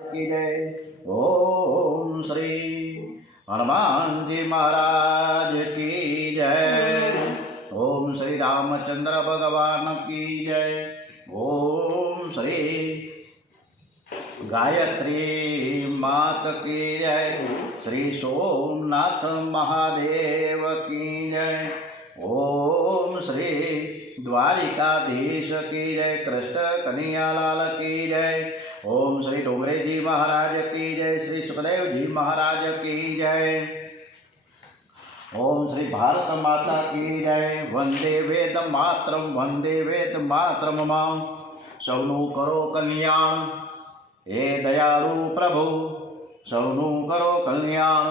की जय। ओम श्री हनुमान जी महाराज की जय। ओम श्री रामचंद्र भगवान की जय। ओम श्री गायत्री मात की जय। श्री सोमनाथ महादेव की जय। ओम श्री द्वारिकाधीश की जय। कृष्ण कन्हैयालाल की जय। ओम श्री डोंगरे जी महाराज की जय। श्री सुखदेव जी महाराज की जय। ओम श्री भारत माता की जय। वंदे वेद मातरम मां सौनु करो कल्याण। हे दयालु प्रभु સૌનું કરો કલ્યાણ।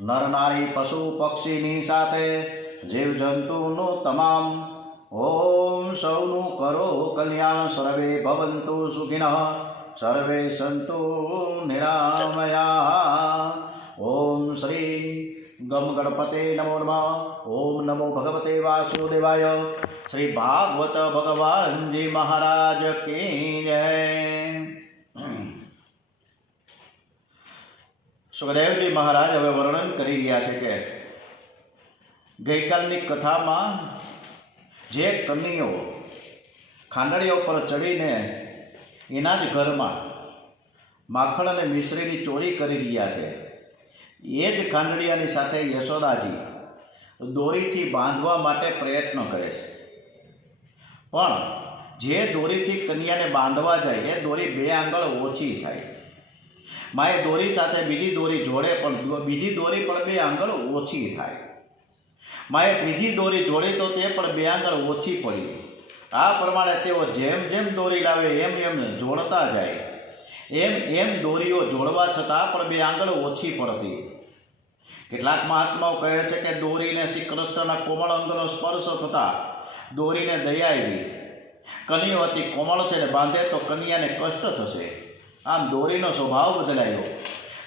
નર નારી પશુ પક્ષીની સાથે જીવજંતુનું તમામ ઓમ સૌનું કરો કલ્યાણ। સર્વે ભવંતુ સુખિનઃ સર્વે સંતુ નિરામયા। ઓમ શ્રી ગમ ગણપતે નમો નમઃ। ઓમ નમો ભગવતે વાસુદેવાય। શ્રી ભાગવત ભગવાનજી મહારાજ की जय। સુખદેવજી મહારાજ હવે વર્ણન કરી રહ્યા છે કે ગઈકાલની કથામાં જે કન્યાઓ ખાંડણીઓ પર ચડીને એના જ ઘરમાં માખણ અને મિશ્રીની ચોરી કરી રહ્યા છે એ જ ખાંડણીયાની સાથે યશોદાજી દોરીથી બાંધવા માટે પ્રયત્ન કરે છે, પણ જે દોરીથી કન્યાને બાંધવા જાય એ દોરી 2 આંગળ ઓછી થાય। માએ દોરી સાથે બીજી દોરી જોડે પણ બીજી દોરી પણ 2 આંગળ ઓછી થાય। માએ ત્રીજી દોરી જોડી તો તે પણ 2 આંગળ ઓછી પડી। આ પ્રમાણે તેઓ જેમ જેમ દોરી લાવે એમ એમ જોડતા જાય, એમ દોરીઓ જોડવા છતાં પણ 2 આંગળ ઓછી પડતી। કેટલાક મહાત્માઓ કહે છે કે દોરીને શ્રી કૃષ્ણના કોમળ અંગનો સ્પર્શ થતાં દોરીને દયા આવી। કન્યાઓ અતિ કોમળ છે ને બાંધે તો કન્યાને કષ્ટ થશે, આમ દોરીનો સ્વભાવ બદલાયો।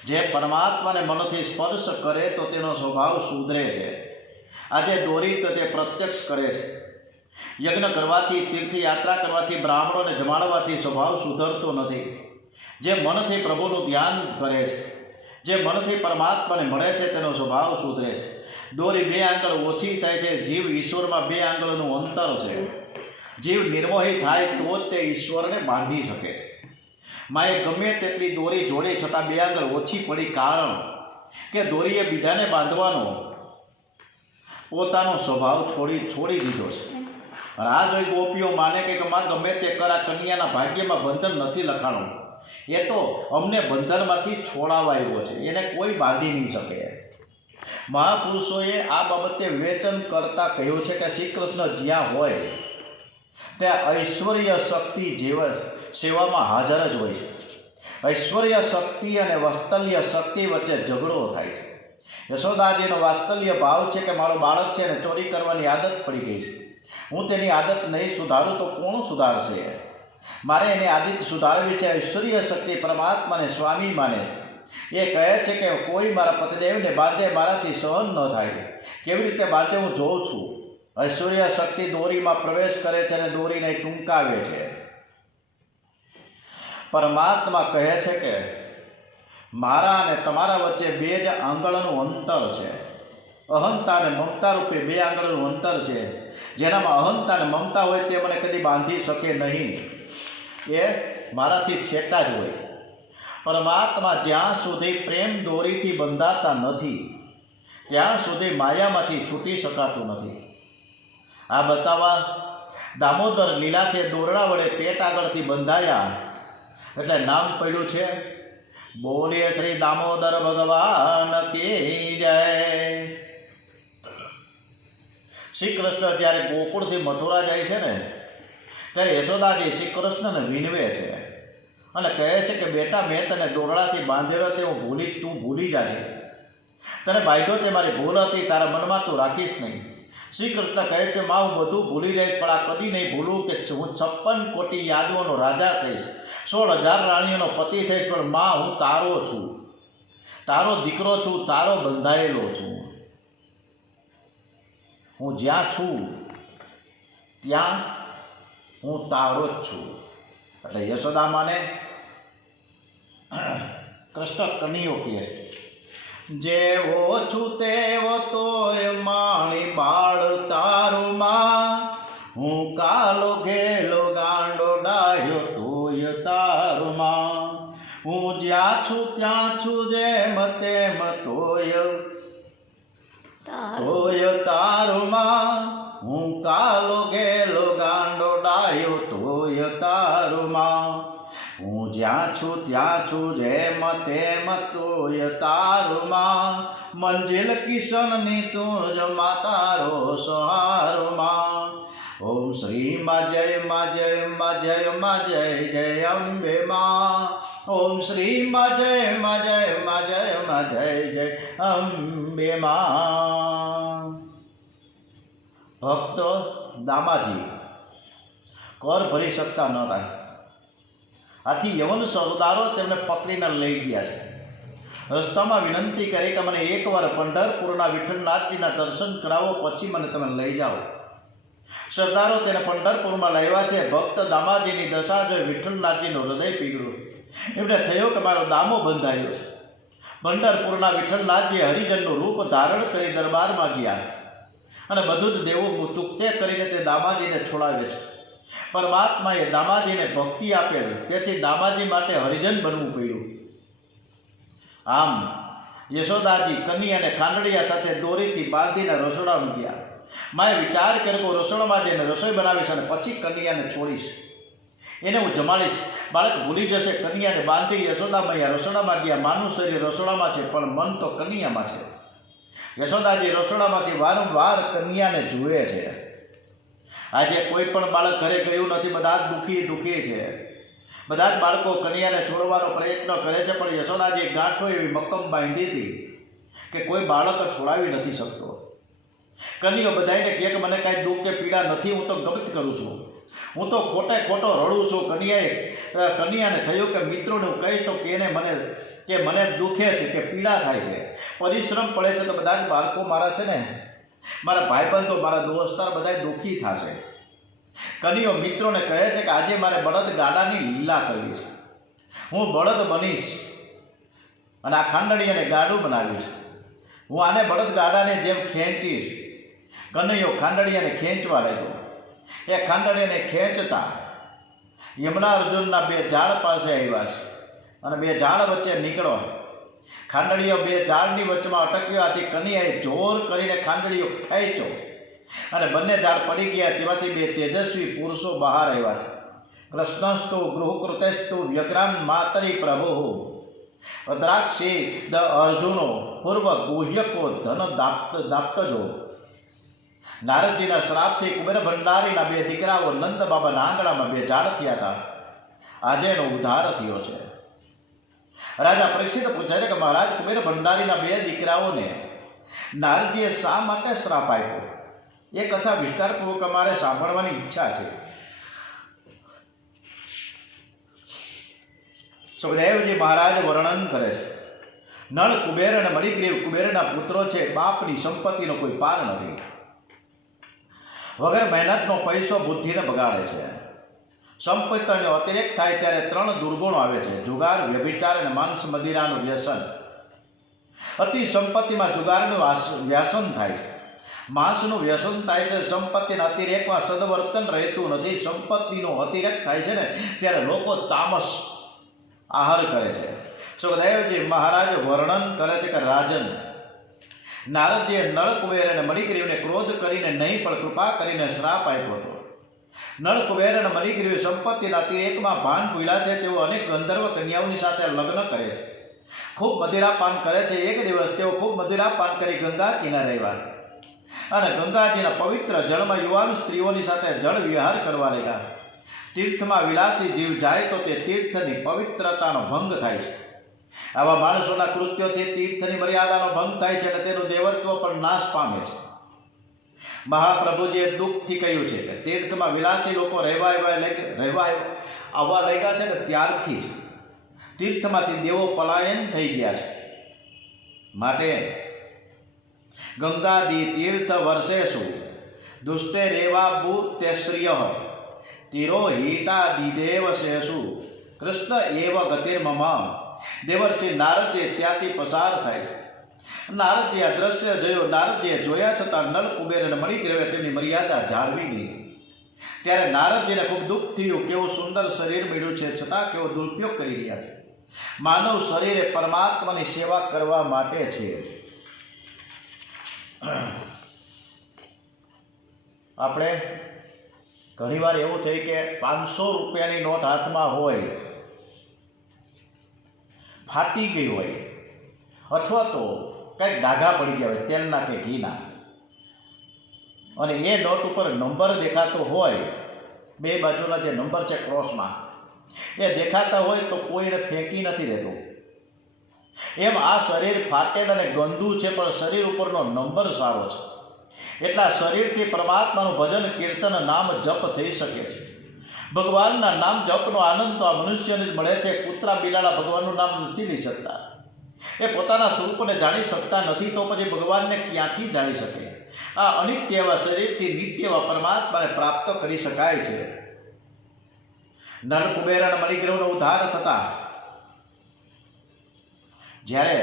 જે પરમાત્માને મનથી સ્પર્શ કરે તો તેનો સ્વભાવ સુધરે છે। આજે દોરી તો તે પ્રત્યક્ષ કરે છે। યજ્ઞ કરવાથી, તીર્થયાત્રા કરવાથી, બ્રાહ્મણોને જમાડવાથી સ્વભાવ સુધરતો નથી। જે મનથી પ્રભુનું ધ્યાન કરે છે, જે મનથી પરમાત્માને મળે છે તેનો સ્વભાવ સુધરે છે। દોરી 2 આંગળ ઓછી થાય છે। જીવ ઈશ્વરમાં 2 આંગળનું અંતર છે। જીવ નિર્મોહી થાય તો જ તે ઈશ્વરને બાંધી શકે। માએ ગમે તેટલી દોરી જોડી છતાં 2 આંગળ ઓછી પડી, કારણ કે દોરીએ બીજાને બાંધવાનો પોતાનો સ્વભાવ છોડી દીધો છે। અને આ જોઈ ગોપીઓ માને કે માં ગમે તે કરા, કન્યાના ભાગ્યમાં બંધન નથી લખાણું, એ તો અમને બંધનમાંથી છોડાવાયો છે, એને કોઈ બાંધી નહીં શકે। મહાપુરુષોએ આ બાબતે વિવેચન કરતા કહ્યું છે કે શ્રી કૃષ્ણ જ્યાં હોય ત્યાં ઐશ્વર્ય શક્તિ જેવા સેવામાં હાજર જ હોય છે। ઐશ્વર્ય શક્તિ અને વાત્સલ્ય શક્તિ વચ્ચે ઝઘડો થાય છે। યશોદાજીનો વાત્સલ્ય ભાવ છે કે મારું બાળક છે અને ચોરી કરવાની આદત પડી ગઈ છે, હું તેની આદત નહીં સુધારું તો કોણ સુધારશે? મારે એની આદત સુધારવી છે। ઐશ્વર્ય શક્તિ પરમાત્માને સ્વામી માને છે। એ કહે છે કે કોઈ મારા પતિદેવને બાંધે મારાથી સહન ન થાય, કેવી રીતે બાંધે હું જોઉં છું। ઐશ્વર્ય શક્તિ દોરીમાં પ્રવેશ કરે છે અને દોરીને ટૂંકાવે છે। પરમાત્મા કહે છે કે મારા અને તમારા વચ્ચે 2 જ આંગળનું અંતર છે। અહંતા અને મમતા રૂપે 2 આંગળનું અંતર છે। જેનામાં અહંતા અને મમતા હોય તે મને કદી બાંધી શકે નહીં, એ મારાથી છેટા જ હોય। પરમાત્મા જ્યાં સુધી પ્રેમ દોરીથી બંધાતા નથી ત્યાં સુધી માયામાંથી છૂટી શકાતું નથી। આ બતાવવા દામોદર લીલા છે। દોરડા વડે પેટ આગળથી બંધાયા એટલે નામ પડ્યું છે બોલીએ શ્રી દામોદર ભગવાન કી જય। શ્રી કૃષ્ણ જ્યારે ગોકુળથી મથુરા જાય છે ને ત્યારે યશોદાજી શ્રી કૃષ્ણને વિનવે છે અને કહે છે કે બેટા મેં તને દોરડાથી બાંધેલો તે તું ભૂલી જાજે। તને બાંધ્યો તે મારી ભૂલ હતી, તારા મનમાં તું રાખીશ નહીં। શ્રી કૃષ્ણ કહે છે માં હું બધું ભૂલી જઈશ, પણ આ કદી નહીં ભૂલું કે હું 56 કોટી યાદવોનો રાજા થઈશ, 16,000 રાણીઓનો પતિ થઈશ, પણ માં હું તારો છું, તારો દીકરો છું, તારો બંધાયેલો છું। હું જ્યાં છું ત્યાં હું તારો જ છું। એટલે યશોદા માને કૃષ્ણ કનૈયો કહે જેવો છું તેવો તોય માણી બાળ તારુમાં હું કાલો ઘેલો ગાંડો ડાયો તોય તારુમાં હું જ્યાં છું ત્યાં છું જેમ તેમ તોય તારુમાં હું કાલો ઘેલો ગાંડો ડાયો તોય તારુમાં હું જ્યાં છું ત્યાં છું જેમ તેમ તોય તારુમાં મંજિલ કિશનની તું જ માતારો સહારમાં ઓમ શ્રી માં જય માં જય માં જય માં જય જય અંબે માં ઓમ શ્રી માં જય માં જય માં જય માં જય જય અંબે માં ભક્ત દામાજી કર ભરી શકતા ન હતા. આથી યવન સરદારો તેમને પકડીને લઈ ગયા છે. રસ્તામાં વિનંતી કરી કે મને એકવાર પંઢરપુરના વિઠ્ઠલનાથજીના દર્શન કરાવો, પછી મને તમે લઈ જાઓ. સરદારો તેને પંઢરપુરમાં લાવ્યા છે. ભક્ત દામાજીની દશા જોઈ વિઠ્ઠલનાથજીનું હૃદય પીગળ્યું. એમને થયો કે મારો દામો બંધાયો છે. પંઢરપુરના વિઠ્ઠલનાથજી હરિજનનું રૂપ ધારણ કરી દરબારમાં ગયા અને બધું જ દેવું ચૂકતે કરીને તે દામાજીને છોડાવે છે. પરમાત્માએ દામાજીને ભક્તિ આપેલ, તેથી દામાજી માટે હરિજન બનવું પડ્યું. આમ યશોદાજી કન્યાને ખાંડડિયા સાથે દોરીથી બાંધીને રસોડામાં ગયા. માએ વિચાર કર્યો રસોડામાં જઈને રસોઈ બનાવીશ અને પછી કન્યાને છોડીશ, એને હું જમાડીશ. બાળક ભૂલી જશે. કન્યાને બાંધી યશોદા મૈયા રસોડામાં ગયા. માનું શરીર રસોડામાં છે પણ મન તો કન્યામાં છે. યશોદાજી રસોડામાંથી વારંવાર કન્યાને જુએ છે. આજે કોઈ પણ બાળક ઘરે ગયું નથી, બધા જ દુઃખી છે. બધા જ બાળકો કન્યાને છોડવાનો પ્રયત્ન કરે છે, પણ યશોદાજી ગાંઠો એવી મક્કમ બાંધી હતી કે કોઈ બાળક છોડાવી નથી શકતો. કન્યો બધાને કહે કે મને કાંઈ દુઃખ કે પીડા નથી, હું તો ગમત કરું છું, હું તો ખોટો રડું છું. કન્યાને થયું કે મિત્રોને હું કહીશ તો કે મને દુખે છે કે પીડા થાય છે, પરિશ્રમ પડે છે, તો બધા જ બાળકો મારા છે ને, મારા ભાઈબંધો, મારા દોસ્તાર બધા દુઃખી થશે. કન્યો મિત્રોને કહે છે કે આજે મારે બળદ ગાડાની લીલા કરવી છે. હું બળદ બનીશ અને આ ખાંડણીયાને ગાડું બનાવીશ. હું આને બળદ ગાડાને જેમ ખેંચીશ. કનૈયો ખાંડણીયાને ખેંચવા લાગ્યો. એ ખાંડણીયાને ખેંચતા યમુના અર્જુનના બે ઝાડ પાસે આવ્યા છે અને બે ઝાડ વચ્ચે નીકળો. ખાંડણીયો બે ઝાડની વચ્ચેમાં અટક્યાથી કન્યાએ જોર કરીને ખાંડણીયો ખેંચ્યો અને બંને ઝાડ પડી ગયા. તેમાંથી બે તેજસ્વી પુરુષો બહાર આવ્યા છે. કૃષ્ણસ્તુ ગૃહકૃતસ્તુ વ્યગ્રામ માતરી પ્રભુ દ્રાક્ષી દ અર્જુનો પૂર્વ ગુહ્યકો ધન દાપ્તજો. નારદજીના શ્રાપથી કુબેર ભંડારીના બે દીકરાઓ નંદ બાબાના આંગણામાં બે ઝાડ થયા હતા. આજે એનો ઉદ્ધાર થયો છે. રાજા પરીક્ષિત પૂછે છે કે મહારાજ, કુબેર ભંડારીના બે દીકરાઓને નારદજીએ શા માટે શ્રાપ આપ્યો? એ કથા વિસ્તારપૂર્વક અમારે સાંભળવાની ઈચ્છા છે. સુખદેવજી મહારાજ વર્ણન કરે છે. નળ કુબેર અને મણિગ્રીવ કુબેરના પુત્રો છે. બાપની સંપત્તિનો કોઈ પાર નથી. વગર મહેનતનો પૈસો બુદ્ધિને બગાડે છે. સંપત્તિનો અતિરેક થાય ત્યારે ત્રણ દુર્ગુણો આવે છે: જુગાર, વ્યભિચાર અને માંસ મદિરાનું વ્યસન. અતિ સંપત્તિમાં જુગારનું વ્યસન થાય છે, માંસનું વ્યસન થાય છે. સંપત્તિના અતિરેકમાં સદવર્તન રહેતું નથી. સંપત્તિનો અતિરેક થાય છે ને ત્યારે લોકો તામસ આહાર કરે છે. સુખદેવજી મહારાજ વર્ણન કરે છે કે રાજન, નારદજીએ નળ, કુબેર અને મણિગ્રીવને ક્રોધ કરીને નહીં પણ કૃપા કરીને શ્રાપ આપ્યો હતો. નળ, કુબેર અને મણિગ્રીવ સંપત્તિના અતિરેકમાં ભાન ભૂલ્યા છે. તેઓ અનેક ગંધર્વ કન્યાઓની સાથે લગ્ન કરે છે, ખૂબ મદિરાપાન કરે છે. એક દિવસ તેઓ ખૂબ મદિરાપાન કરી ગંગા કિનારે આવ્યા અને ગંગાજીના પવિત્ર જળમાં યુવાન સ્ત્રીઓની સાથે જળ વિહાર કરવા લાગ્યા. તીર્થમાં વિલાસી જીવ જાય તો તે તીર્થની પવિત્રતાનો ભંગ થાય છે. આવા માણસોના કૃત્યોથી તીર્થની મર્યાદાનો ભંગ થાય છે અને તેનું દેવત્વ પણ નાશ પામે છે. મહાપ્રભુજીએ દુઃખથી કહ્યું છે કે તીર્થમાં વિલાસી લોકો રહેવા આવવા લાગ્યા છે ને ત્યારથી તીર્થમાંથી દેવો પલાયન થઈ ગયા છે. માટે ગંગાદી તીર્થ વર્ષેશુ દુષ્ટે રેવા ભૂતે શ્રિય તિરોહિતા દિદેવ શેષુ કૃષ્ણ એવ ગતિર્મમ દેવર્ષિ નારદજી ત્યાંથી પસાર થાય છે. નારદજી આ દ્રશ્ય જોયું. નારદજીએ જોયા છતાં નળ કુબેર અને મણિગ્રીવે તેમની મર્યાદા જાળવી નહીં. ત્યારે નારદજીને ખૂબ દુઃખ થયું. કેવું સુંદર શરીર મળ્યું છે, છતાં કેવો દુરુપયોગ કરી રહ્યા છે. માનવ શરીર એ પરમાત્માની સેવા કરવા માટે છે. આપણે ઘણીવાર એવું થાય કે 500 રૂપિયાની નોટ હાથમાં હોય, ફાટી ગઈ હોય, અથવા તો કંઈક ડાઘા પડી ગયા હોય તેલના કે ઘીના, અને એ નોટ ઉપર નંબર દેખાતો હોય, બે બાજુના જે નંબર છે ક્રોસમાં એ દેખાતા હોય તો કોઈને ફેંકી નથી દેતું. એમ આ શરીર ફાટેલ અને ગંદુ છે, પણ શરીર ઉપરનો નંબર સારો છે. એટલા શરીરથી પરમાત્માનું ભજન કીર્તન નામ જપ થઈ શકે છે. ભગવાનના નામ જપનો આનંદ તો આ મનુષ્યને જ મળે છે. કૂતરા બિલાડા ભગવાનનું નામ નથી લઈ શકતા, એ પોતાના સ્વરૂપને જાણી શકતા નથી, તો પછી ભગવાનને ક્યાંથી જાણી શકે? આ અનિત્ય એવા શરીરથી નિત્ય એવા પરમાત્માને પ્રાપ્ત કરી શકાય છે. નળ કુબેર અને મણિગ્રીવનો ઉદ્ધાર થતા જ્યારે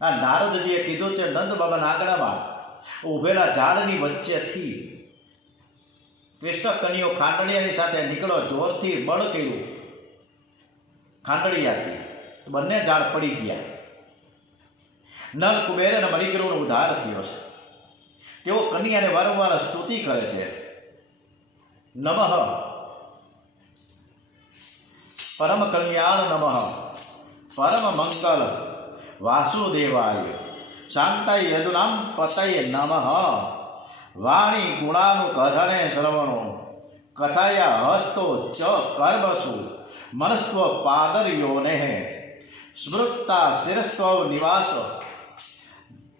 આ નારદજીએ કીધું છે, નંદ બાબાના આંગણામાં ઉભેલા ઝાડની વચ્ચેથી કૃષ્ણ કનૈયો ખાંડડિયાની સાથે નીકળો, જોરથી બળ કર્યું ખાંડડિયાથી, બંને ઝાડ પડી ગયા. નળ કુબેર અને મણિગ્રીવનો ઉદ્ધાર થયો છે. તેઓ કન્યાને વારંવાર સ્તુતિ કરે છે. નમઃ પરમ કલ્યાણ, નમઃ પરમ મંગલ વાસુદેવાય, શાંતાય યદુનામ પતય નમઃ, વાણી ગુણાનુ કથને શ્રવણો, કથાયા હસ્તો ચ કર્મસુ, મનસ્વ પાદર્યોને સ્મૃતા શિરસ્વ નિવાસ,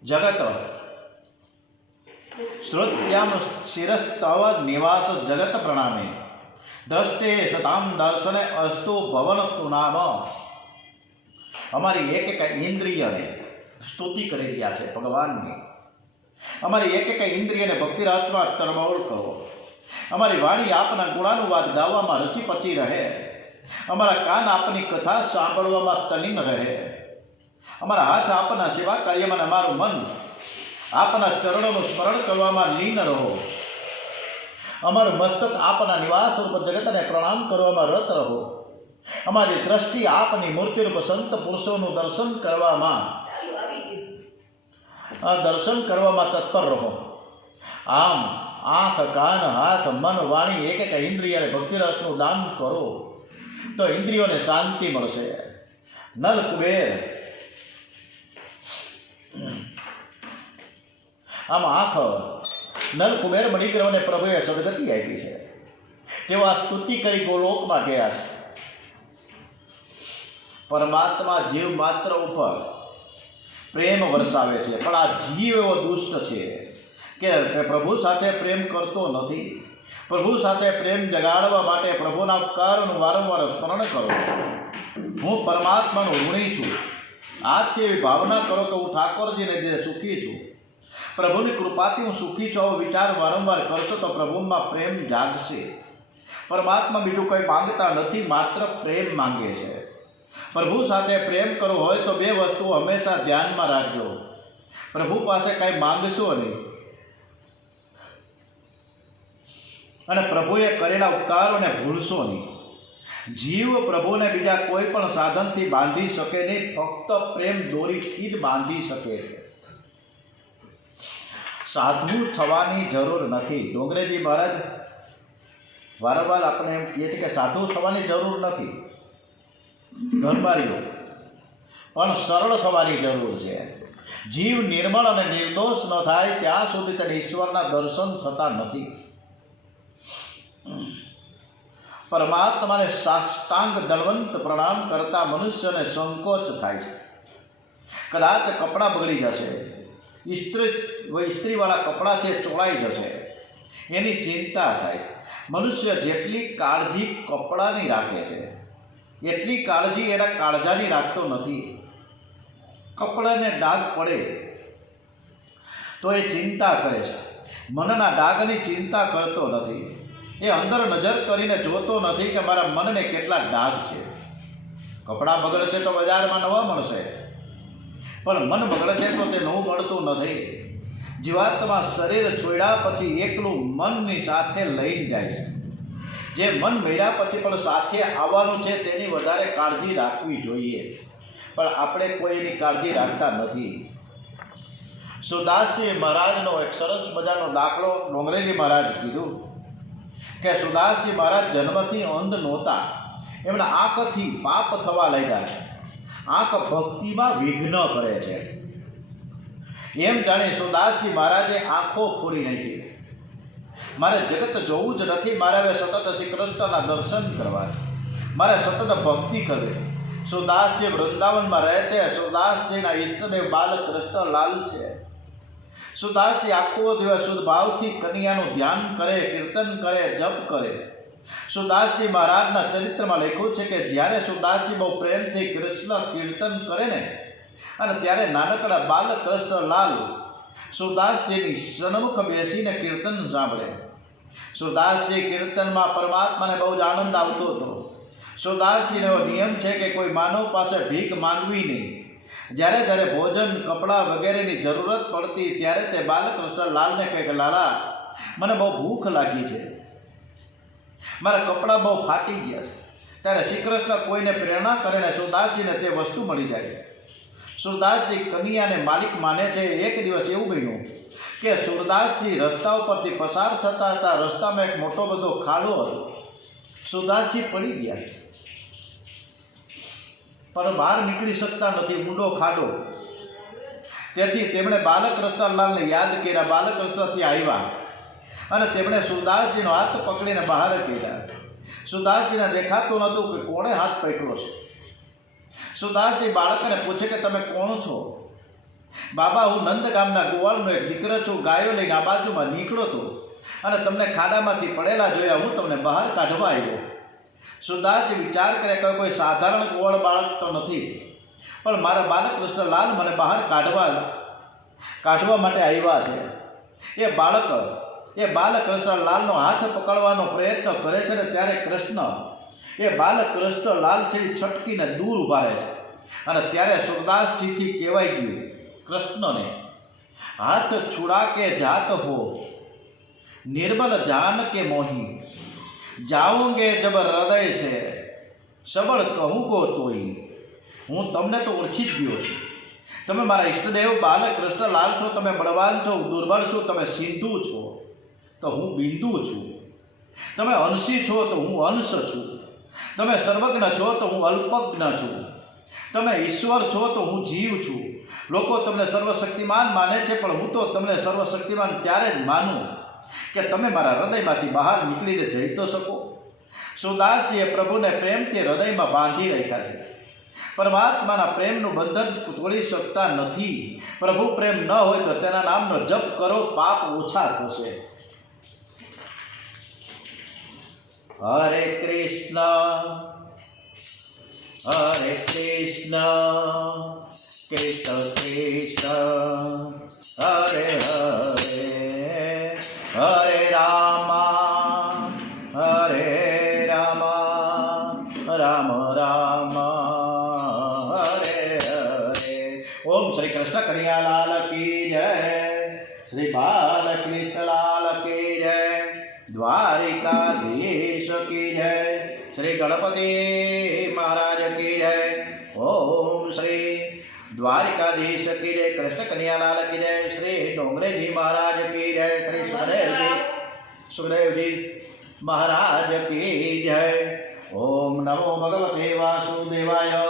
જગત શ્રુત્યામ શિરસ્તવ નિવાસ જગત પ્રણામે, દ્રષ્ટે સતામ દર્શને અસ્તુ ભવન તુનામ. અમારી એક એક ઇન્દ્રિયને સ્તુતિ કરી રહ્યા છે ભગવાનની. અમારી એક એક ઇન્દ્રિયને ભક્તિ રસમાં તરબોળ કરો. અમારી વાણી આપના ગુણાનુવાદ ગાવામાં રચી પચી રહે. અમારા કાન આપની કથા સાંભળવામાં તલીન રહે. અમારા હાથ આપના સેવા કાર્યમાં, અમારું મન આપના ચરણોનું સ્મરણ કરવામાં લીન રહો. અમારું મસ્તક આપના નિવાસ રૂપ જગતને પ્રણામ કરવામાં રત રહો. અમારી દ્રષ્ટિ આપની મૂર્તિરૂપ સંત પુરુષોનું દર્શન કરવામાં તત્પર રહો. આમ આંખ, કાન, હાથ, મન, વાણી એક એક ઇન્દ્રિયને ભક્તિરસનું દાન કરો તો ઇન્દ્રિયોને શાંતિ મળશે. નલ કુબેર આમ આંખ નલ કુબેર મણિગ્રીવને પ્રભુએ સદગતિ આપી છે. તેઓ આ સ્તુતિ કરી ગોલોકમાં ગયા છે. પરમાત્મા જીવ માત્ર ઉપર પ્રેમ વરસાવે છે, પણ આ જીવ એવો દુષ્ટ છે કે પ્રભુ સાથે પ્રેમ કરતો નથી. પ્રભુ સાથે પ્રેમ જગાડવા માટે પ્રભુના ઉપકારનું વારંવાર સ્મરણ કરો. હું પરમાત્માનું ઋણી છું, આજ એવી ભાવના કરો કે હું ઠાકોરજીને જે સુખી છું, પ્રભુની કૃપાથી હું સુખી છું, આવો વિચાર વારંવાર કરશો તો પ્રભુમાં પ્રેમ જાગશે. પરમાત્મા બીજું કંઈ માંગતા નથી, માત્ર પ્રેમ માંગે છે. પ્રભુ સાથે પ્રેમ કરવો હોય તો બે વસ્તુ હંમેશા ધ્યાનમાં રાખજો. પ્રભુ પાસે કંઈ માંગશો નહીં, અને પ્રભુએ કરેલા ઉપકારોને ભૂલશો નહીં. જીવ પ્રભુને બીજા કોઈ પણ સાધનથી બાંધી શકે નહીં, ફક્ત પ્રેમ દોરીથી જ બાંધી શકે છે. સાધુ થવાની જરૂર નથી. ડોંગરેજી મહારાજ વારંવાર આપણે એમ કહીએ છીએ કે સાધુ થવાની જરૂર નથી, ઘરબારીઓ, પણ સરળ થવાની જરૂર છે. જીવ નિર્મળ અને નિર્દોષ ન થાય ત્યાં સુધી તેને ઈશ્વરના દર્શન થતા નથી. પરમાત્માને સાષ્ટાંગ દળવંત પ્રણામ કરતા મનુષ્યને સંકોચ થાય છે. કદાચ કપડાં બગડી જશે, ઇસ્ત્રીવાળા કપડાં છે ચોળાઈ જશે, એની ચિંતા થાય. મનુષ્ય જેટલી કાળજી કપડાની રાખે છે એટલી કાળજી એના કાળજાની રાખતો નથી. કપડાને ડાઘ પડે તો એ ચિંતા કરે છે, મનના ડાઘની ચિંતા કરતો નથી. એ અંદર નજર કરીને જોતો નથી કે મારા મનને કેટલા ડાઘ છે. કપડાં બગડશે તો બજારમાં નવા મળશે, પણ મન બગડશે તો તે નવું મળતું નથી. જીવાત્મા શરીર છોડ્યા પછી એકલું મનની સાથે લઈને જાય છે. જે મન મળ્યા પછી પણ સાથે આવવાનું છે તેની વધારે કાળજી રાખવી જોઈએ, પણ આપણે કોઈ એની કાળજી રાખતા નથી. સુદાસજી મહારાજનો એક સરસ મજાનો દાખલો ડોંગરેજી મહારાજ કીધું કે સુદાસજી મહારાજ જન્મથી અંધ નહોતા, એમના આંખથી પાપ થવા લાગ્યા છે. આંખ ભક્તિમાં વિઘ્ન કરે છે. એમ જાણે સુદાસજી મહારાજે આંખો ફોડી નાખી. મારે જગત જોવું જ નથી, મારે હવે સતત શ્રી કૃષ્ણના દર્શન કરવા છે, મારે સતત ભક્તિ કરવી છે. સુદાસજી વૃંદાવનમાં રહે છે. સુદાસજીના ઈષ્ટદેવ બાલકૃષ્ણલાલ છે. સુદાસજી આખો દિવસ શુદ્ધ ભાવથી કન્યાનું ધ્યાન કરે, કીર્તન કરે, જપ કરે. સુદાસજી મહારાજના ચરિત્રમાં લખ્યું છે કે જ્યારે સુદાસજી બહુ પ્રેમથી કૃષ્ણ કીર્તન કરે ને, અને ત્યારે નાનકડા બાલકૃષ્ણલાલ સુદાસજીની સન્મુખ બેસીને કીર્તન સાંભળે. સુદાસજી કીર્તનમાં પરમાત્માને બહુ જ આનંદ આવતો હતો. સુદાસજીનો એવો નિયમ છે કે કોઈ માનવ પાસે ભીખ માંગવી નહીં. જ્યારે જ્યારે ભોજન, કપડાં વગેરેની જરૂરત પડતી ત્યારે તે બાલકૃષ્ણલાલને કહે કે લાલા, મને બહુ ભૂખ લાગી છે, મારા કપડાં બહુ ફાટી ગયા છે. ત્યારે શ્રી કૃષ્ણ કોઈને પ્રેરણા કરીને સુદાસજીને તે વસ્તુ મળી જાય. સુરદાસજી કન્યાને માલિક માને છે. એક દિવસ એવું બન્યું કે સુરદાસજી રસ્તા ઉપરથી પસાર થતા હતા. રસ્તામાં એક મોટો બધો ખાડો હતો. સુરદાસજી પડી ગયા, પણ બહાર નીકળી શકતા નથી, ઊંડો ખાડો. તેથી તેમણે બાલકૃષ્ણલાલને યાદ કર્યા. બાલકૃષ્ણ ત્યાં આવ્યા અને તેમણે સુરદાસજીનો હાથ પકડીને બહાર કર્યા. સુરદાસજીને દેખાતું નહોતું કે કોણે હાથ પકડ્યો છે. સુરદાસજી બાળકને પૂછે કે તમે કોણ છો? બાબા, હું નંદ ગામના ગોવાળનો એક દીકરો છું. ગાયો લઈને આ બાજુમાં નીકળ્યો હતો અને તમને ખાડામાંથી પડેલા જોયા, હું તમને બહાર કાઢવા આવ્યો. સુરદાસજી વિચાર કરે કે કોઈ સાધારણ ગોવાળ બાળક તો નથી, પણ મારા બાલકૃષ્ણલાલ મને બહાર કાઢવા માટે આવ્યા છે. એ બાલકૃષ્ણલાલનો હાથ પકડવાનો પ્રયત્ન કરે છે ને ત્યારે કૃષ્ણ એ બાલકૃષ્ણલાલથી છટકીને દૂર ઊભા રહે છે. અને ત્યારે સુરદાસજીથી કહેવાય ગયું કૃષ્ણને, હાથ છુડા કે જાત હો, નિર્મલ જાન કે મોહી, જાઓગે જબ હૃદય છે, સબળ કહું ગો તોય. હું તમને તો ઓળખી જ ગયો છું. તમે મારા ઈષ્ટદેવ બાલકૃષ્ણલાલ છો. તમે બળવાન છો, દુર્બળ છો. તમે સિંધુ છો તો હું બિંદુ છું. તમે અંશી છો તો હું અંશ છું. તમે સર્વજ્ઞ છો તો હું અલ્પજ્ઞ છું. તમે ઈશ્વર છો તો હું જીવ છું. લોકો તમને સર્વશક્તિમાન માને છે, પણ હું તો તમને સર્વશક્તિમાન ત્યારે જ માનું કે તમે મારા હૃદયમાંથી બહાર નીકળીને જઈ તો શકો. સુરદાસજીએ પ્રભુને પ્રેમથી હૃદયમાં બાંધી રાખ્યા છે. પરમાત્માના પ્રેમનું બંધન તોડી શકતા નથી. પ્રભુ પ્રેમ ન હોય તો તેના નામનો જપ કરો, પાપ ઓછા થશે. હરે કૃષ્ણ કૃષ્ણ કૃષ્ણ હરે હરે, હરે રામ રામ રામ હરે હરે. ઓમ શ્રી કૃષ્ણ કનૈયાલાલ કી જય, શ્રી બાલકૃષ્ણલાલ કી જય, દ્વારિકાધીશ કી જય, શ્રી ગણપતિ મહારાજ કી જય. ઓમ શ્રી દ્વારિકાધીશ કી જય, કૃષ્ણ કનૈયાલાલ કી જય, શ્રી ડોંગરેજી મહારાજ કી જય, શ્રી સુખદેવજી મહારાજ કી જય. ઓમ નમો ભગવતે વાસુદેવાય,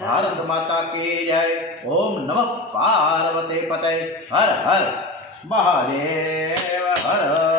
ભારત માતા કી જય. ઓમ નમઃ પાર્વતી પતય, હર હર મહાદેવ હર.